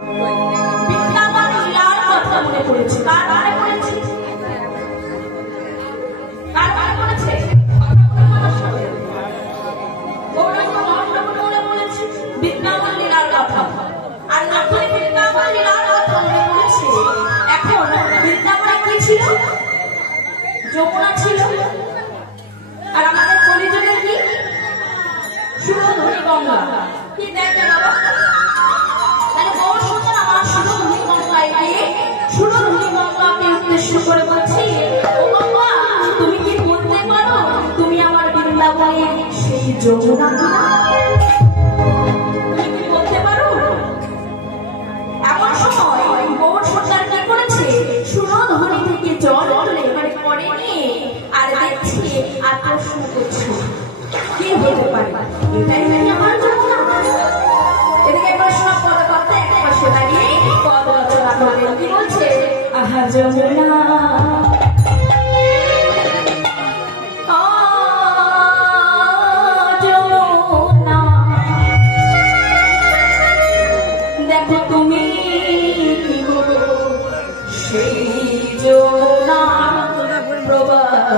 বৃন্দাবন লীলার কথা মনে পড়েছে। কার মনে পড়েছে? কার মনে পড়েছে? গৌরাঙ্গ মহাপ্রভুর মনে পড়েছে বৃন্দাবন লীলার কথা। আর যখন বৃন্দাবন লীলার কথা মনে পড়েছে, এখন বৃন্দাবনে কি ছিল? যমুনা ছিল। আর আমাদের কলিযুগের কি? সুরধুনী গঙ্গা। কি দেখেন বাবা? তাহলে বড় সুন্দর আমার সুরধুনী গঙ্গায় গিয়ে সুরধুনী গঙ্গাকে উদ্দেশ্য করে বলছি, ও গঙ্গা, তুমি কি বলতে পারো তুমি আমার বৃন্দাবনের সেই যমুনা কিনা? তুমি কি বলতে পারো? এমন সময় বড় সুন্দর কি করেছে? সুরধুনী থেকে জল তুলে এবারে পরে নিয়ে আর দেখছে আর প্রশ্ন করছে, কি হতে পারে? এটাই নাকি আমার যমুনা? এদিকে প্রশ্ন পদ করতে একটা পাশে দাঁড়িয়ে পদ রচনা করে কি বলছে? আহা যমুনা, যমুনা, দেখো তুমি কি গো সেই যমুনা প্রবাহ।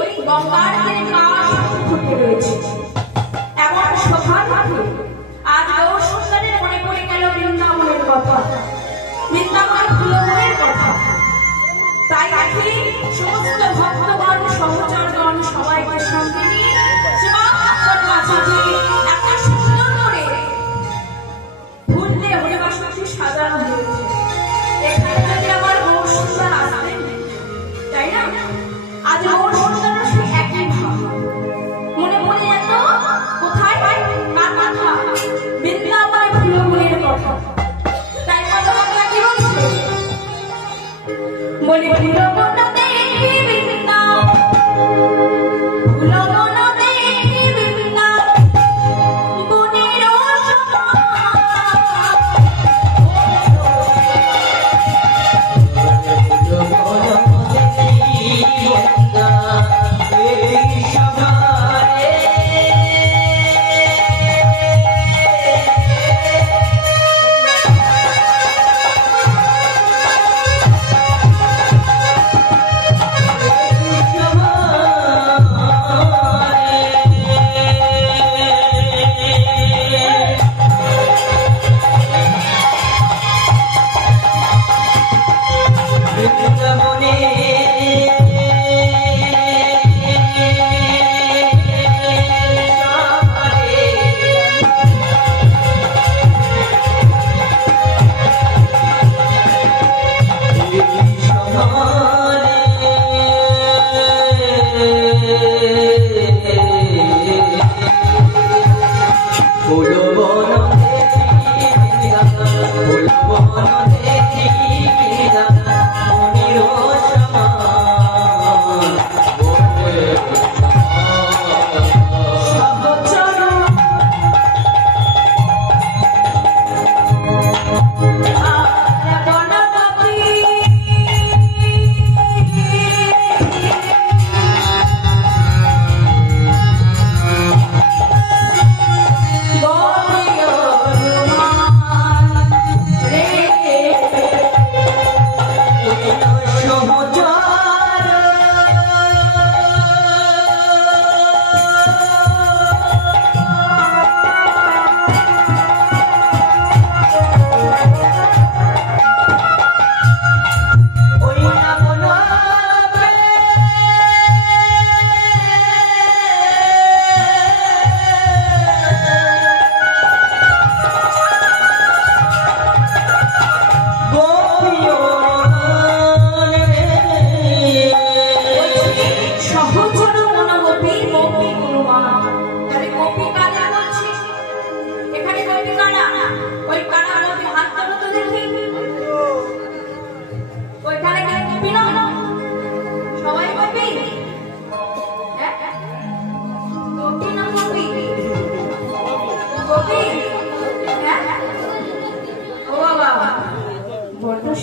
ওই গঙ্গার তীরে কাশ ফুটে রয়েছে। এমন শোভার মাঠে আজ গৌর সুন্দরের মনে পড়ে গেল বৃন্দাবনের কথা, বৃন্দাবন ফুলবনের কথা। তাই আজকে সমস্ত ভক্তগণ সহচরগণ সবাইকে সঙ্গে নিয়ে শ্রীমার মাঝে একটা সুন্দর করে ফুল দিয়ে হরিবাসনটি সাজানো হয়েছে। এখানে যদি আমার গৌর সুন্দর আসতেন, তাই না? আজ গৌর সুন্দরের সে একই ভাব মনে পড়ে যেত। কোথায় কার কথা? বৃন্দাবনের ফুলবনের কথা। তাই কথা কি বলছে? বলি ফুলবন দেখি বৃন্দা, ফুলবন দেখি বৃন্দা, বনের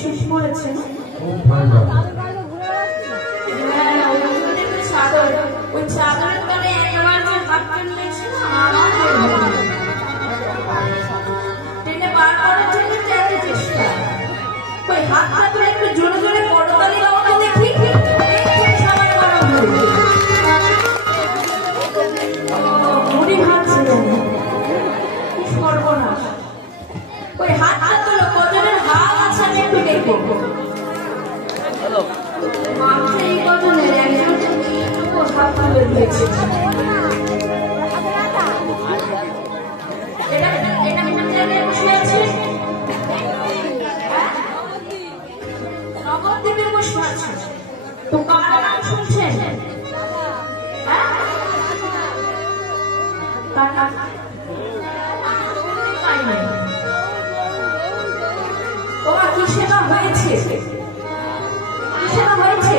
শেষ করেছে চাদর, ওই চাদরের তলে একবার যে হাতটা নিয়েছে টেনে বার করার জন্য চেষ্টা, ওই হাতটা তুলে একটু জোরে জোরে করতালি দাও না দেখি। মুড়ি ভাবছে সর্বনাশ, ওই হাতটা তুলো কজনের হাত আছে আমি একটু দেখবো। এই কজনের একজন হাত তুলে দিয়েছে। এটা কোন জায়গায় বসে আছে? নবদ্বীপে বসে আছে। তো কার নাম শুনছেন? তোমার কি সেবা হয়েছে? কি সেবা হয়েছে?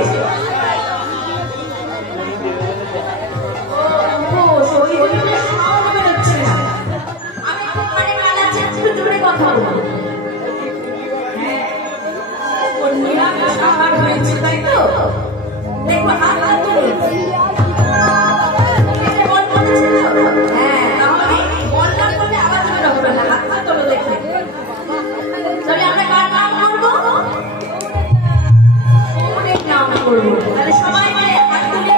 আমি তোমার কাছে একটু জোরে কথা বলবো। নিরামিষ আহার হয়েছে তাই তো? দেখো হাত তুলে সবাই মিলে হাত তুলে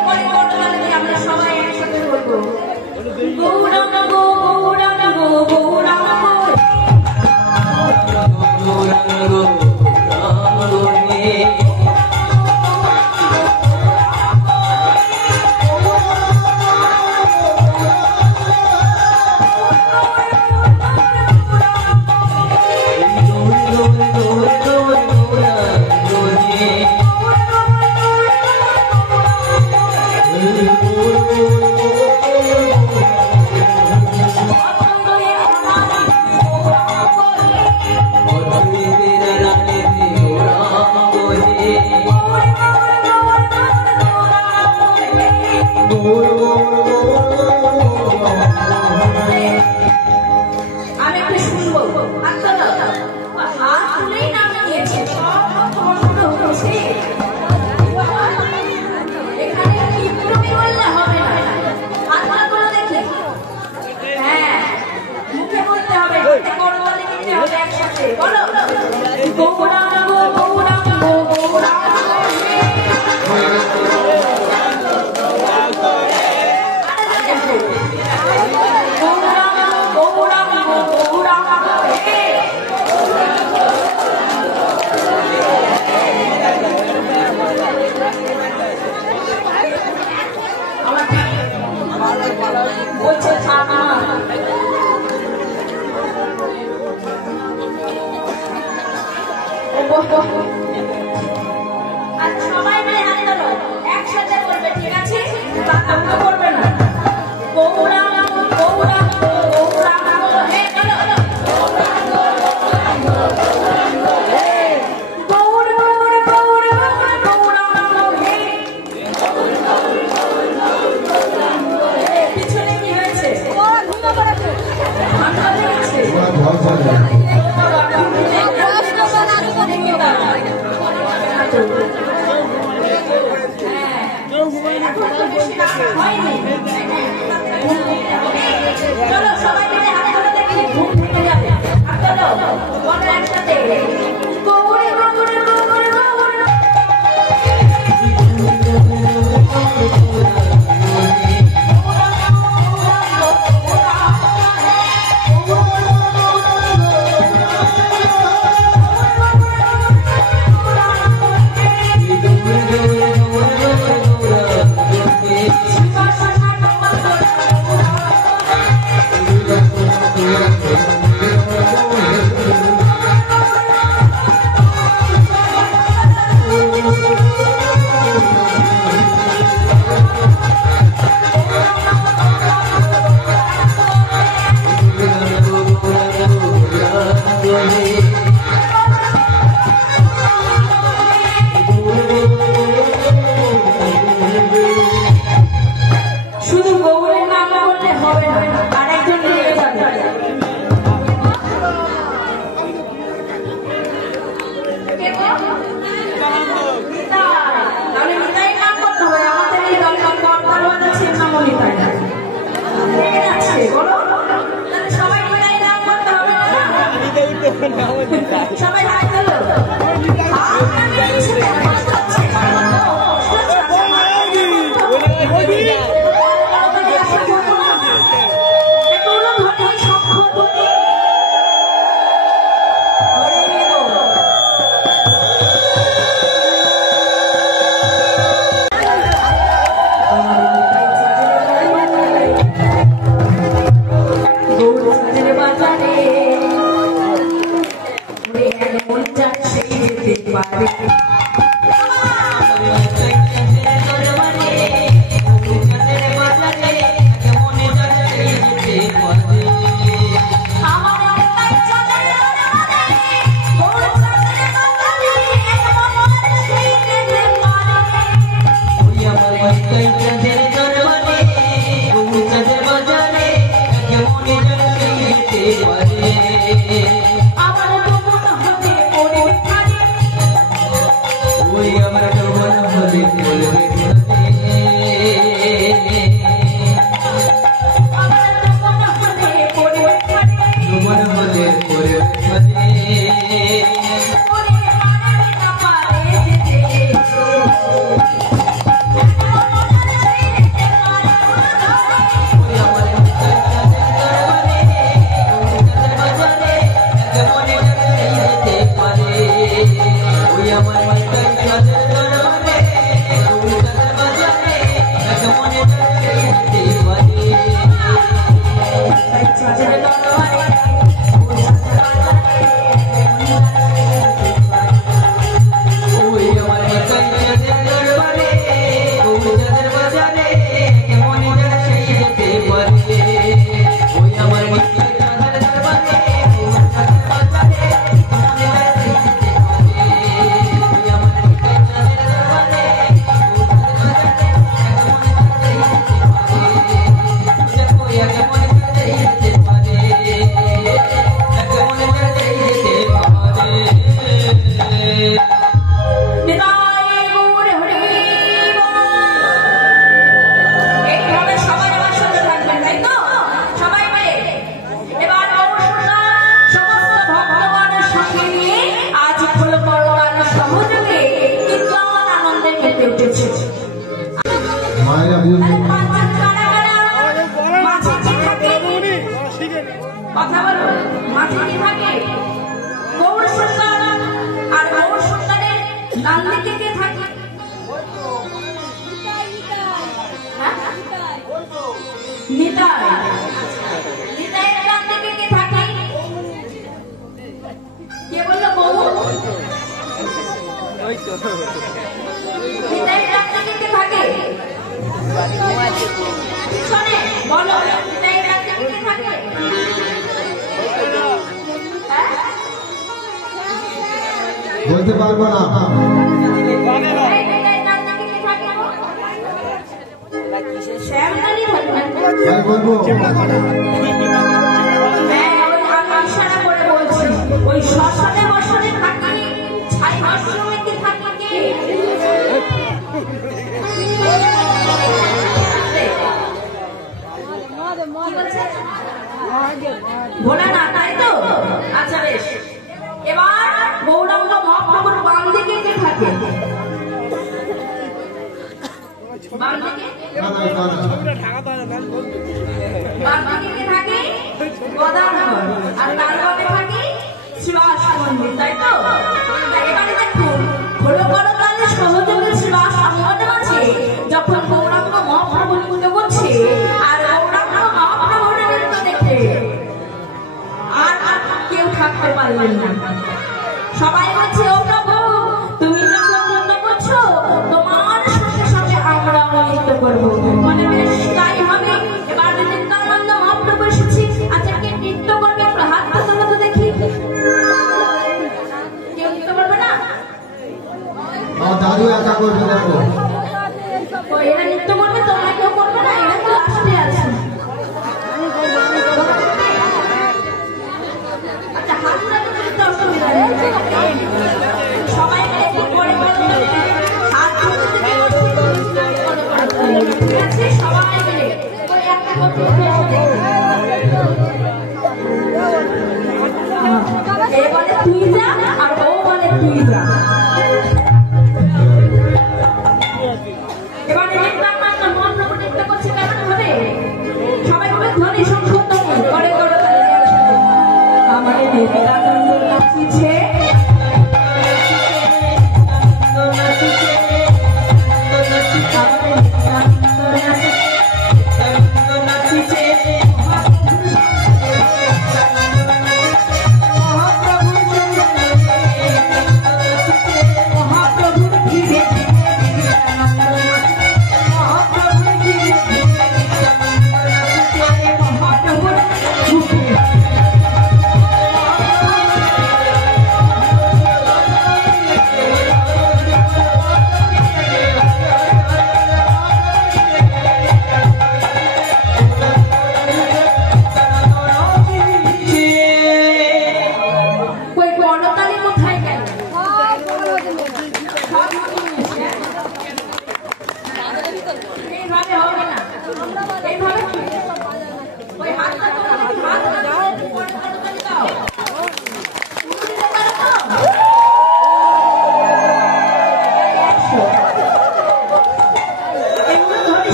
সহযোগে কিন্তু আমার আনন্দে মেতে উঠেছে। কথা বলো, মাঝে কি থাকে? গৌর সুন্দর, আর গৌর সুন্দরের ডান দিকে কে থাকে? নিতাই। নিতাইয়ের ডান দিকে কে থাকে? কে বললো গৌর? নিতাইয়ের ডান দিকে কে থাকে? শোনে বলো, নিতাইয়ের ডান দিকে কে থাকে? বলতে পারবো না। বলবো ওই শ্মশানে বসনে থাকে ছাই আশ্রমে কি থাকে কি? ভোলা না, তাই তো? আচ্ছা বেশ, এবার গৌরাঙ্গ মহাপ্রভুর বাম দিকে কে থাকে? বাম দিকে কে থাকে? গদাধর। আর তার বামে থাকে শ্রীবাস মন্দির, তাই তো? এবারে দেখুন, হলো বড় কালে সহযোগী শ্রীবাস মন্দির আছে যখন গৌরাঙ্গ মহাপ্রভু নৃত্য করছে, আর গৌরাঙ্গ মহাপ্রভুর নৃত্য দেখে আর কেউ থাকতে পারলেন না। সবাই বলছে, ও প্রভু, তুমি যখন নৃত্য করছো তোমার সাথে সাথে আমরাও নৃত্য করবো। মানে বেশ তাই হবে। এবার নিত্যানন্দ মহাপ্রভু এসেছি। আচ্ছা, কে নৃত্য করবে? হাত তোলো তো দেখি। কেউ নৃত্য করবে না? দাদু একা করবে। দেখো এরা নৃত্য করবে, তোমরা কেউ করবে না? এরা তো আসতে আছে। আচ্ছা, হাত তোলো তো অসুবিধা নেই। সবাই একটু করে হাত ঠিক আছে? সবাই মিলে ওই একটা এ বলে তুই যা, আর ও বলে তুই যা। এবারে নিত্যানন্দ মহাপ্রভু নৃত্য করছে কেমন ভাবে? সবাই বলে ধ্বনি সংশোধনী করে করে আমার নিত্যানন্দ নাচিছে,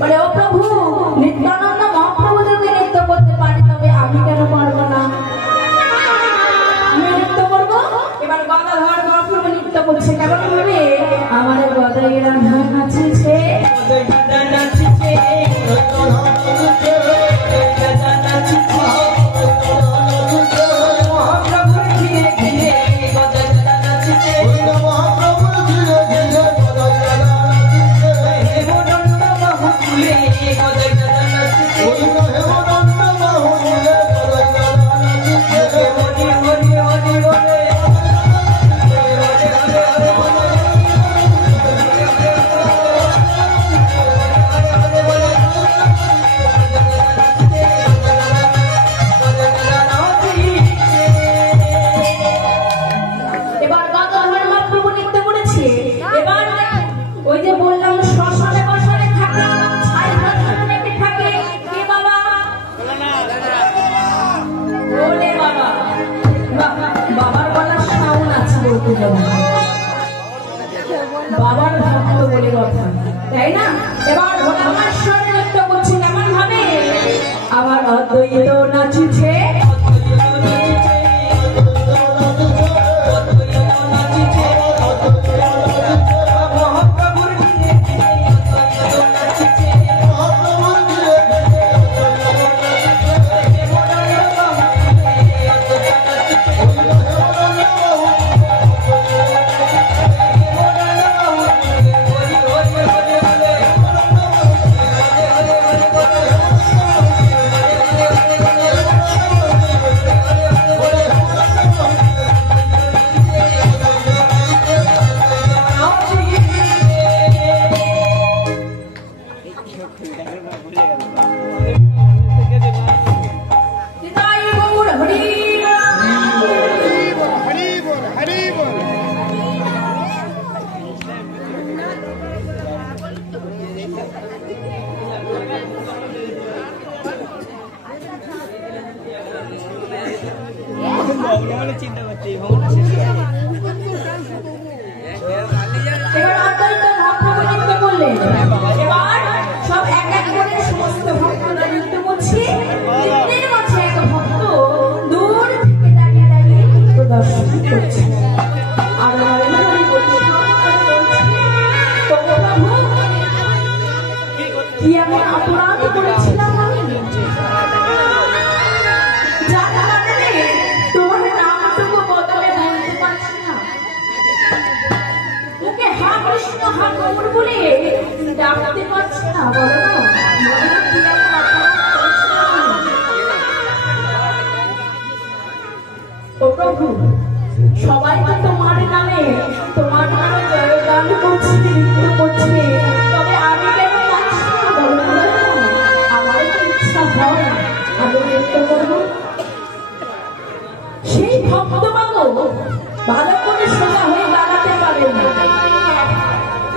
বলে ও প্রভু, নিত্যানন্দ মহাপ্রভু যদি নৃত্য করতে পারে তবে আমি কেন পারবো না? আমি নৃত্য করবো। এবার গদাধর মহাপ্রভু নৃত্য করছে কেমন ভাবে? আমার গদাইরা নাচিছে, অদ্বৈত নাচছে চিন্তা করছি এবার সব এক এক করে সমস্ত ভক্তরা নৃত্য করছে। নৃত্যের মাঝে এক ভক্ত দূর থেকে দাঁড়িয়ে দাঁড়িয়ে প্রদর্শন করছে আর প্রভু কি এমন অপরাধ করেছিলাম আমি যার কারণে তোমার নামটুকু বদলে বলতে পারছি না। ওকে হা কৃষ্ণ হা গৌর বলে ডাকতে পারছি না। বলো না কি এমন অপরাধ করেছিলাম আমি? ও প্রভু সবাই তো তোমার নামে জয়গান করছে নৃত্য করছে, তবে আমি কেন পাচ্ছি না? বলো না আমার তো ইচ্ছা হয় আমি নৃত্য করবো। সেই ভক্ত বাবু ভালো করে সোজা হয়ে দাঁড়াতে পারে না,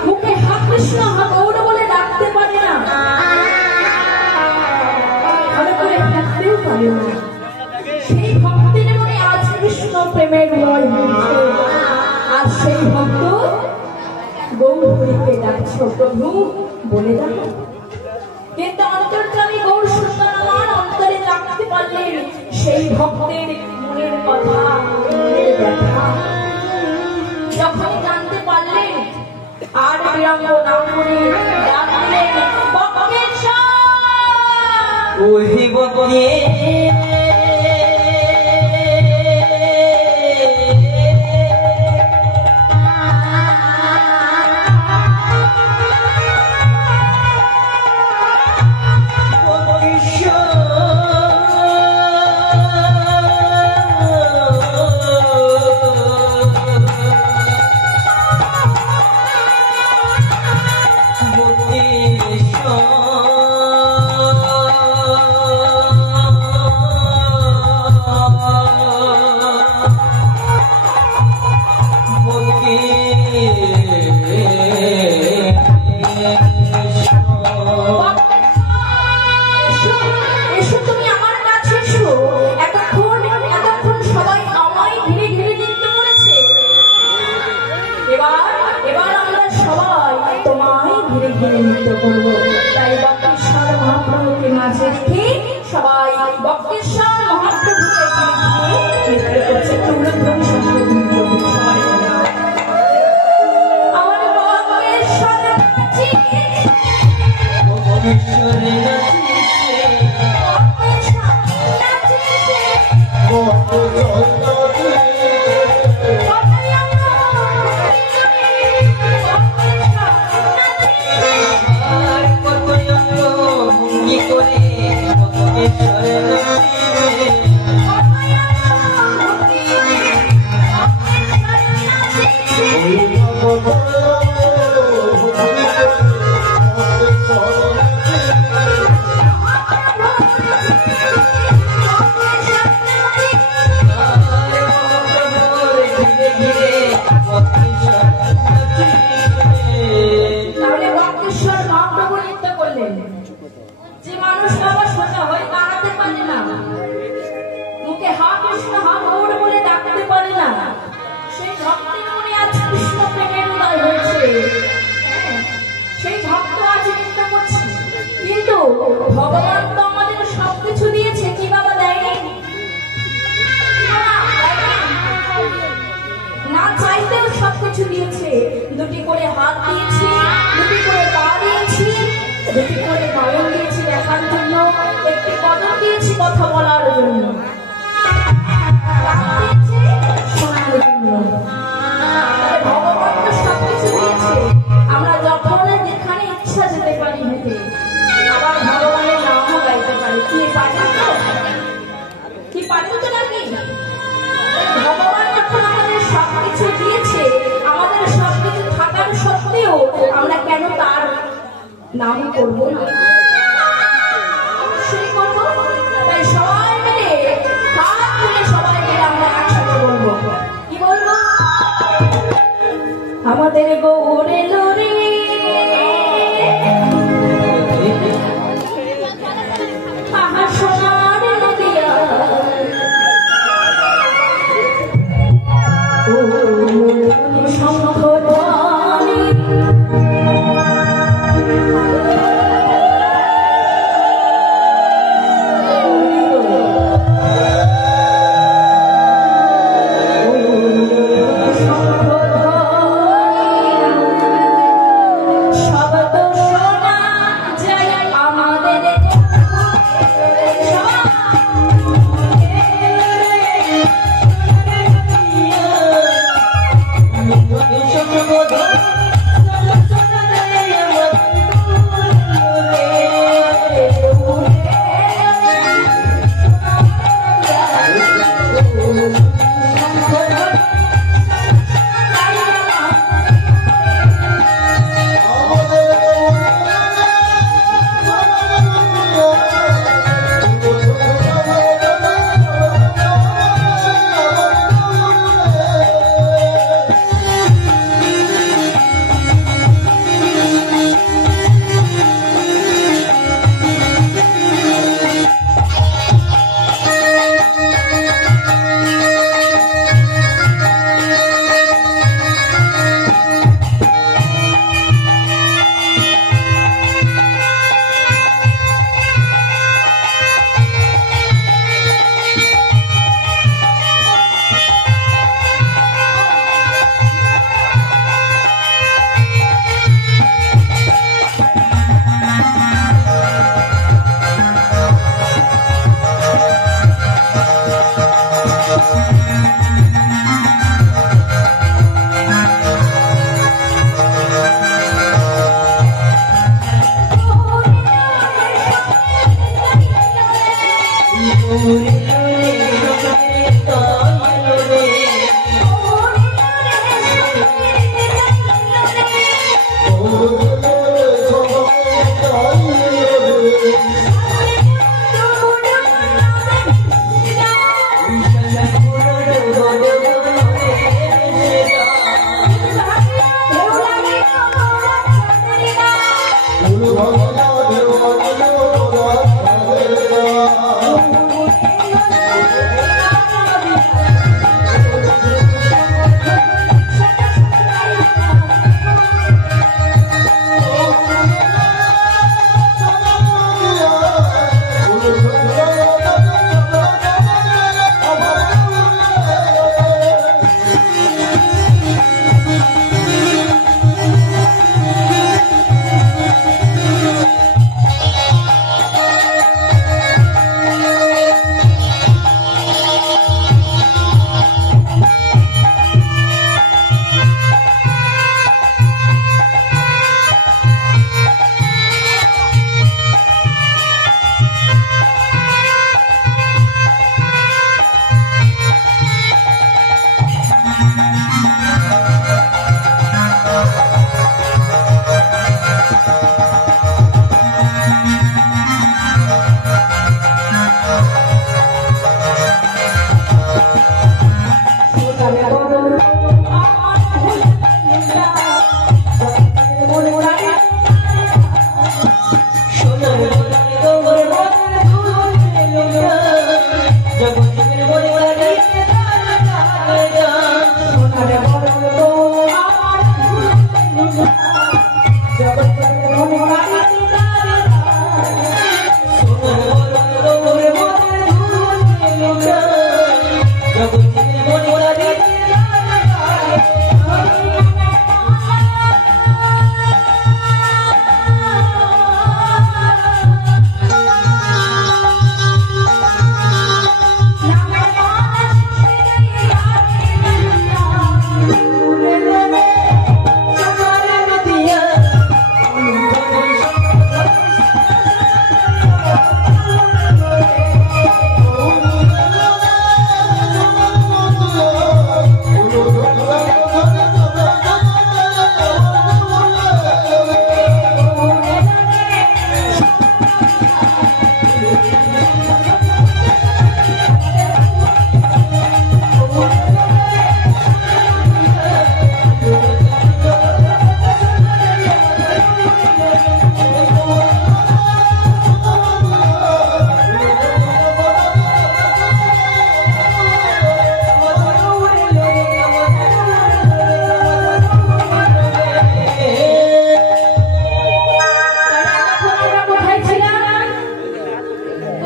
মুখে হা কৃষ্ণ হা গৌর বলে ডাকতে পারে না, ভালো করে হাঁটতেও পারে না। সেই ভক্তের মনে আজ কৃষ্ণ প্রেমের লয় হয়েছে, আর সেই ভক্ত গৌরীকে ডাকছো প্রভু বলে ডাকো। কিন্তু অন্তর্যামী গৌর সুন্দর আমার অন্তরে রাখতে পারলেন সেই ভক্তের মনের কথা, মনের ব্যথা যখন জানতে পারলেন আর বিলম্ব না করে ডাকলেন বক্রেশ্বর। ওই বকে তাই বক্রেশ্বর মহাপ্রভুকে মাঝে রেখে সবাই বক্রেশ্বর মহাপ্রভুকে নৃত্য করছে। আমার বক্রেশ্বর যে মানুষ বাবা সোজা হয়ে দাঁড়াতে পারে না, মুখে হা কৃষ্ণ হা গৌর বলে ডাকতে পারে না, সেই ভক্তের মনে আজ কৃষ্ণ প্রেমের উদয় হয়েছে। সেই ভক্ত আজ নৃত্য করছে, কিন্তু ভগবান তো আমাদের সবকিছু দিয়েছে। নাম করবো না, শুরু করবো। তাই সবাই মিলে হাত তুলে সবাই মিলে আমরা একসাথে বলবো। কি বলবো? আমাদের গৌরে লোরে সোনার নদিয়া ও শঙ্খধ্বনি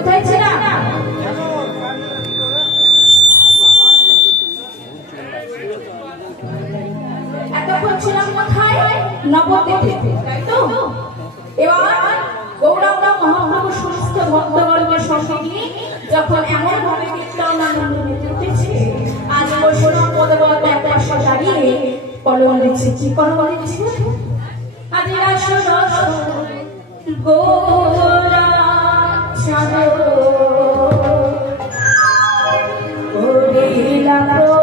কোথায় ছিলাম? এতক্ষণ ছিলাম কোথায়? নবদ্বীপে, তাই তো? এবার গৌরাঙ্গ মহাপ্রভু সমস্ত ভক্তগণকে সঙ্গে নিয়ে যখন এমন ভাবে কীর্তনানন্দে মেতে উঠেছে, আজ বৈষ্ণব পদবত এক পাশে দাঁড়িয়ে কলম লিখছে। কি কলম লিখছে? আদি আসর গোরা চাঁদ ওরে লাগো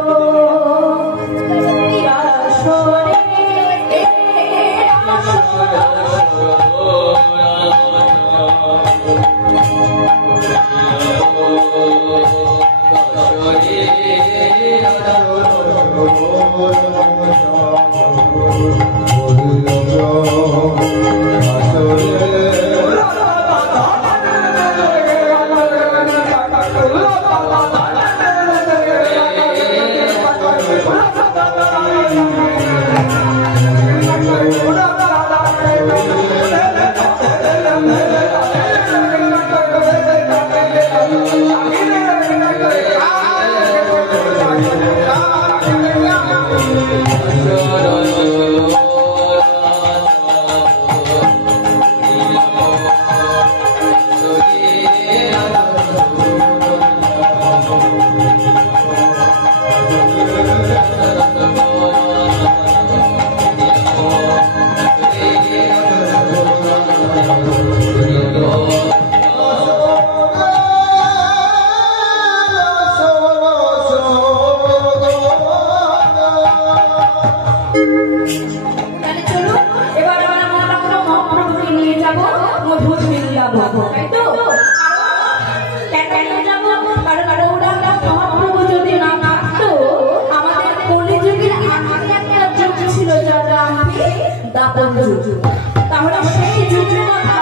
তাহলে সেই যুগের কথা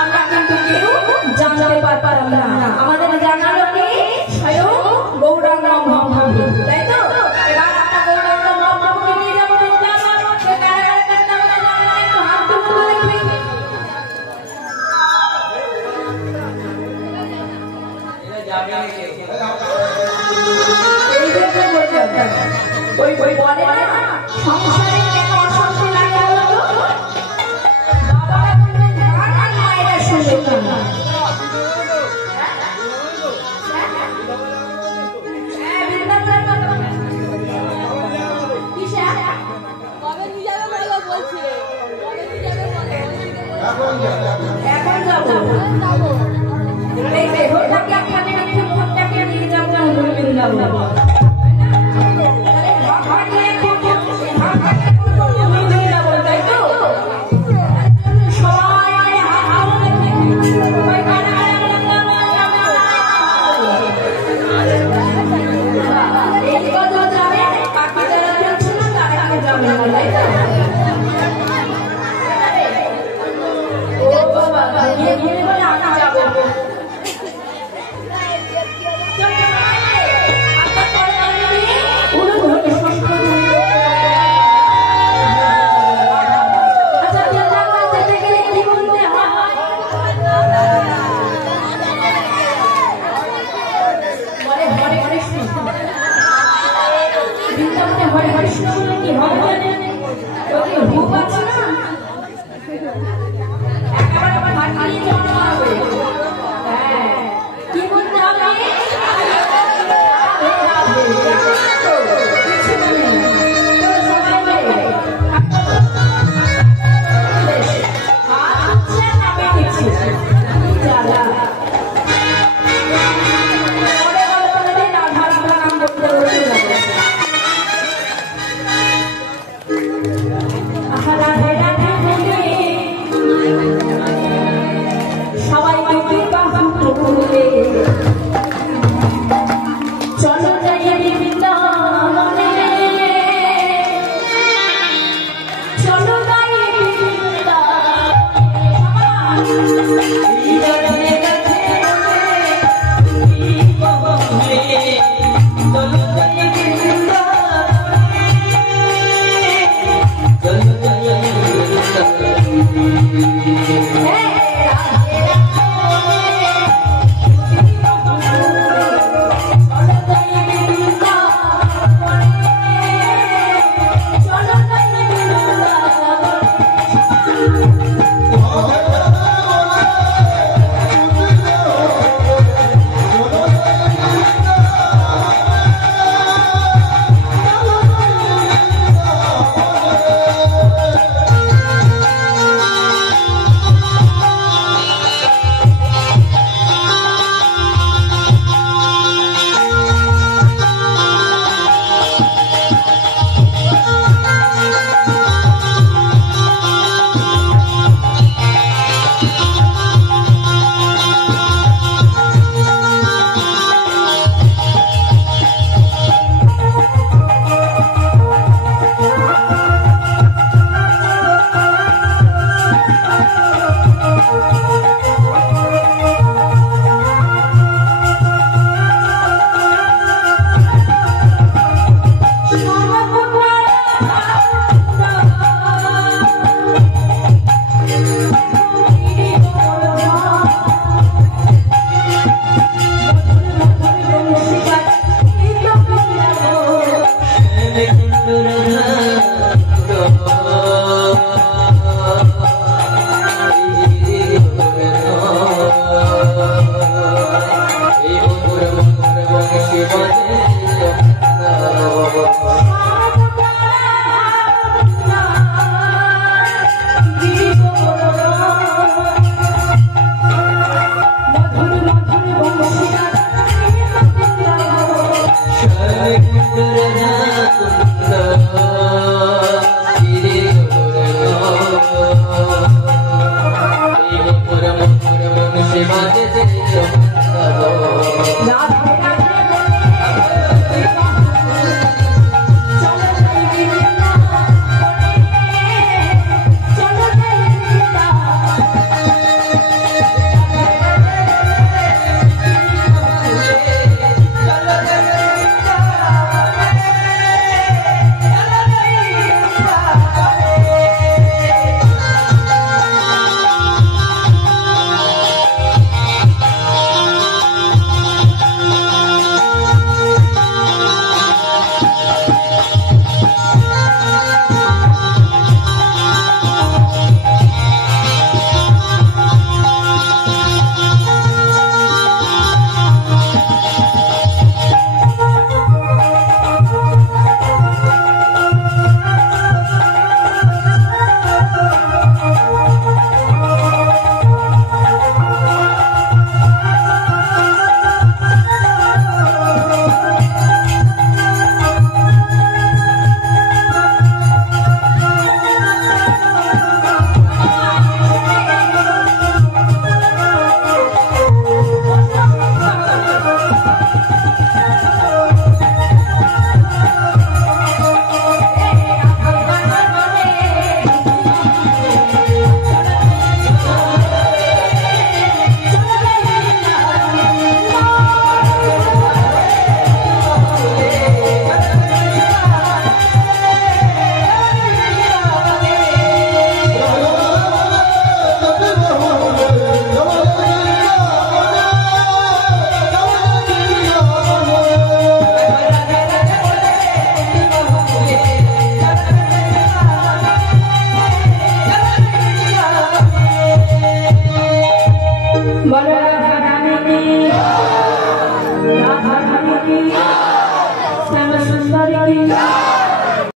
আমরা কিন্তু কেউ জানতে পারতাম না। আমাদের জানালো কি? স্বয়ং গৌরাঙ্গ মহাপ্রভু, তাই তো? এবার আমরা গৌরাঙ্গ মহাপ্রভুকে নিয়ে যাবো। এই জন্য ওই বলে না সংসারে কেন অশান্তি লাগে বলো তো? বাবারা বললেন গান আর মায়েরা শুনলেন না। এখন যাবো এই দেহটাকে আপনাদের একটু মনটাকে নিয়ে যাবো বৃন্দাবন। হরে কৃষ্ণ বলে কি হবে জানেন? ভূপ আছে না, একেবারে ফাটিয়ে জন্ম হবে। হ্যাঁ, কি বলতে হবে? রাধা